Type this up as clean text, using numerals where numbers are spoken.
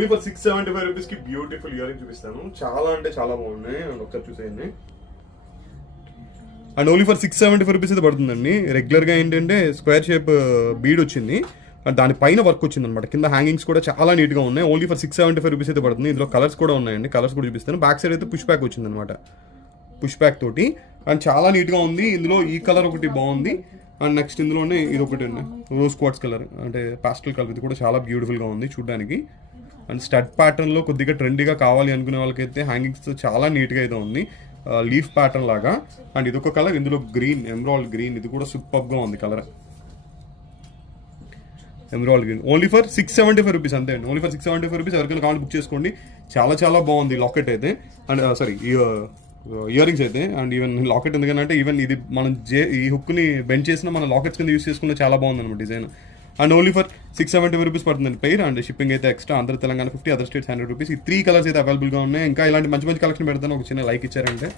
For 675 rupees కి beautiful ear ring చూపిస్తాను. చాలా అంటే చాలా బాగున్నాయి. ఒకసారి చూసేయండి. అండ్ ఓన్లీ ఫర్ 675 రూపీస్ అయితే పడుతుందండి. రెగ్యులర్గా ఏంటంటే స్క్వేర్ షేప్ బీడ్ వచ్చింది, దానిపైన వర్క్ వచ్చింది అనమాట. కింద హ్యాంగింగ్స్ కూడా చాలా నీట్గా ఉన్నాయి. ఓన్లీ ఫర్ 675 రూపీస్ అయితే పడుతుంది. ఇందులో కలర్స్ కూడా ఉన్నాయండి, కలర్స్ కూడా చూపిస్తాను. బ్యాక్ సైడ్ అయితే పుష్ బ్యాక్ వచ్చింది అనమాట, పుష్ బ్యాక్ తోటి. అండ్ చాలా నీట్గా ఉంది. ఇందులో ఈ కలర్ ఒకటి బాగుంది. అండ్ నెక్స్ట్ ఇందులోనే ఇది ఒకటి అండి, రోజ్ క్వార్ట్స్ కలర్ అంటే పాస్టల్ కలర్. ఇది కూడా చాలా బ్యూటిఫుల్గా ఉంది చూడడానికి. అండ్ స్టడ్ ప్యాటర్న్లో కొద్దిగా ట్రెండీగా కావాలి అనుకునే వాళ్ళకైతే హ్యాంగింగ్స్ చాలా నీట్గా అయితే ఉంది, లీఫ్ ప్యాటర్న్ లాగా. అండ్ ఇది ఒక కలర్, ఇందులో గ్రీన్, ఎమరాల్డ్ గ్రీన్. ఇది కూడా సూపర్గా ఉంది colour, emerald green. Only for 675 rupees అంతే అండి. Only for 675 rupees. ఎవరికైనా కావాలి బుక్ చేసుకోండి. చాలా చాలా బాగుంది లాకెట్ అయితే. అండ్ సారీ ఇయర్ రింగ్స్ అయితే. అండ్ ఈవెన్ లాకెట్ ఎందుకంటే ఈవెన్ ఇది మనం ఈ హుక్ని బెండ్ చేసిన మన లాకెట్స్ కింద యూస్ చేసుకున్న చాలా బాగుంది అనమాట design. And only for 675 rupees పడుతుంది పెయిర్. అండ్ షిప్పింగ్ అయితే extra. Andhra Telangana 50, other states 100 rupees. ఈ 3 కలర్స్ అయితే అవైలబుల్గా ఉన్నాయి. ఇంకా ఇలాంటి మంచి మంచి కలెక్షన్ పెడతాను. ఒక చిన్న లైక్ ఇచ్చారంటే